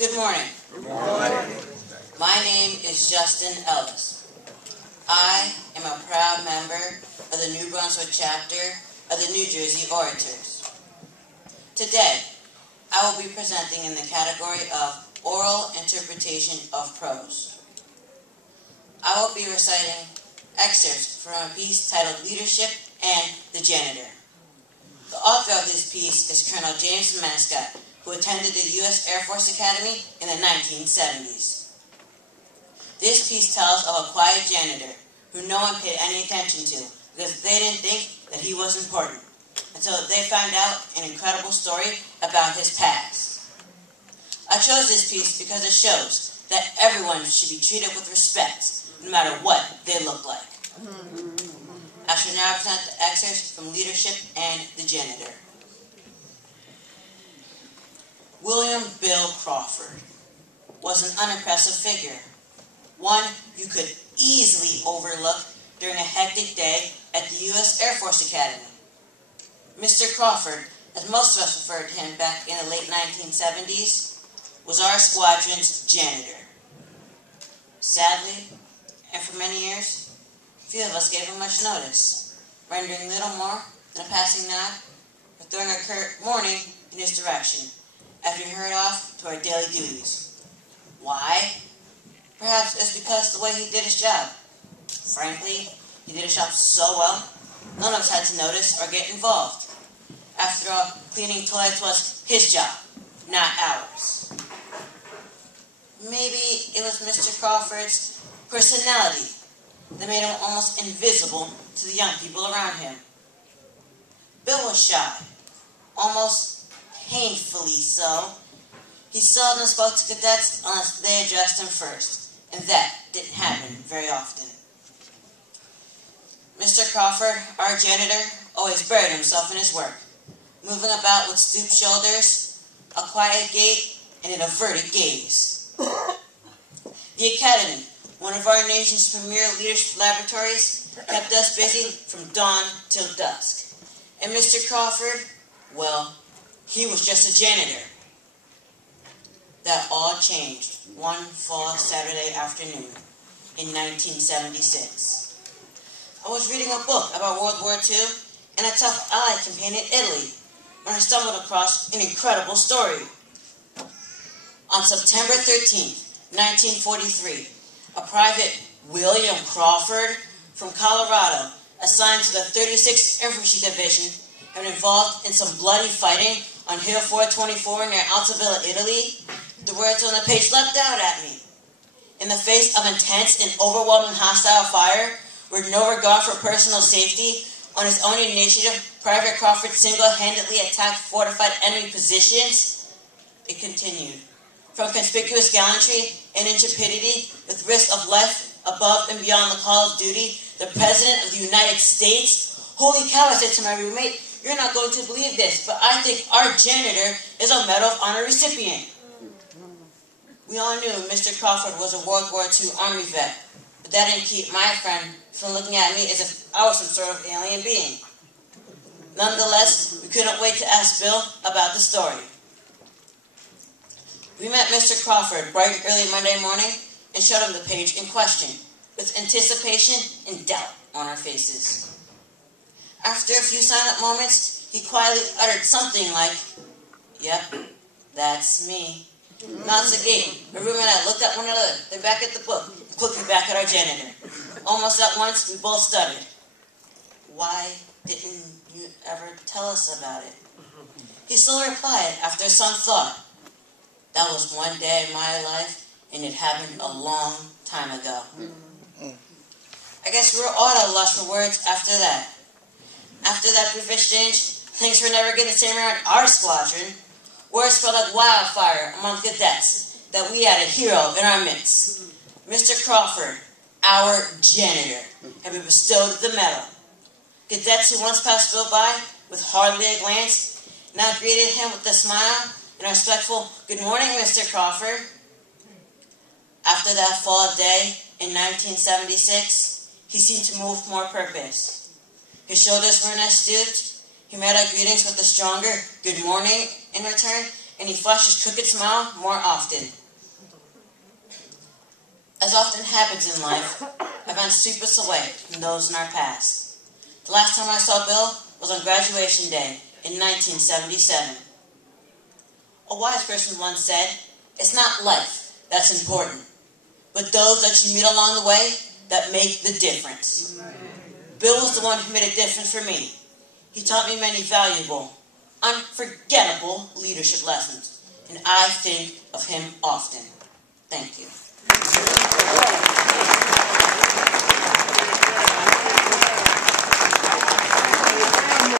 Good morning. Good morning. My name is Justin Ellis. I am a proud member of the New Brunswick chapter of the New Jersey Orators. Today, I will be presenting in the category of oral interpretation of prose. I will be reciting excerpts from a piece titled Leadership and the Janitor. The author of this piece is Colonel James Mascott, who attended the U.S. Air Force Academy in the 1970s. This piece tells of a quiet janitor who no one paid any attention to because they didn't think that he was important until they found out an incredible story about his past. I chose this piece because it shows that everyone should be treated with respect no matter what they look like. I shall now present the excerpts from Leadership and the Janitor. William Bill Crawford was an unimpressive figure, one you could easily overlook during a hectic day at the U.S. Air Force Academy. Mr. Crawford, as most of us referred to him back in the late 1970s, was our squadron's janitor. Sadly, and for many years, few of us gave him much notice, rendering little more than a passing nod or throwing a curt warning in his direction after he hurried off to our daily duties. Why? Perhaps it's because the way he did his job. Frankly, he did his job so well, none of us had to notice or get involved. After all, cleaning toilets was his job, not ours. Maybe it was Mr. Crawford's personality that made him almost invisible to the young people around him. Bill was shy, almost painfully so. He seldom spoke to cadets unless they addressed him first, and that didn't happen very often. Mr. Crawford, our janitor, always buried himself in his work, moving about with stooped shoulders, a quiet gait, and an averted gaze. The Academy, one of our nation's premier leadership laboratories, kept us busy from dawn till dusk. And Mr. Crawford, well, he was just a janitor. That all changed one fall Saturday afternoon in 1976. I was reading a book about World War II and a tough Allied campaign in Italy when I stumbled across an incredible story. On September 13th, 1943, a private William Crawford from Colorado, assigned to the 36th Infantry Division, had been involved in some bloody fighting on Hill 424 near Altavilla, Italy. The words on the page leapt out at me. In the face of intense and overwhelming hostile fire, with no regard for personal safety, on his own initiative, Private Crawford single-handedly attacked fortified enemy positions. It continued. From conspicuous gallantry and intrepidity, with risk of life above and beyond the call of duty, the President of the United States, holy cow, I said to my roommate, you're not going to believe this, but I think our janitor is a Medal of Honor recipient. We all knew Mr. Crawford was a World War II Army vet, but that didn't keep my friend from looking at me as if I was some sort of alien being. Nonetheless, we couldn't wait to ask Bill about the story. We met Mr. Crawford bright and early Monday morning and showed him the page in question, with anticipation and doubt on our faces. After a few silent moments, he quietly uttered something like, "Yep, that's me." Nods again. My roommate and I looked at one another, then back at the book, quickly back at our janitor. Almost at once, we both stuttered. "Why didn't you ever tell us about it?" He still replied after some thought, "That was one day in my life, and it happened a long time ago." I guess we were all at a loss for words after that. After that brief exchange, things were never getting the same around our squadron. Words spread like wildfire among cadets that we had a hero in our midst. Mr. Crawford, our janitor, had been bestowed the medal. Cadets who once passed Bill by with hardly a glance now greeted him with a smile and a respectful, "Good morning, Mr. Crawford." After that fall day in 1976, he seemed to move with more purpose. His shoulders were not stooped. He met our greetings with a stronger "good morning" in return, and he flashed his crooked smile more often. As often happens in life, events sweep us away from those in our past. The last time I saw Bill was on graduation day in 1977. A wise person once said, "It's not life that's important, but those that you meet along the way that make the difference." Bill was the one who made a difference for me. He taught me many valuable, unforgettable leadership lessons, and I think of him often. Thank you.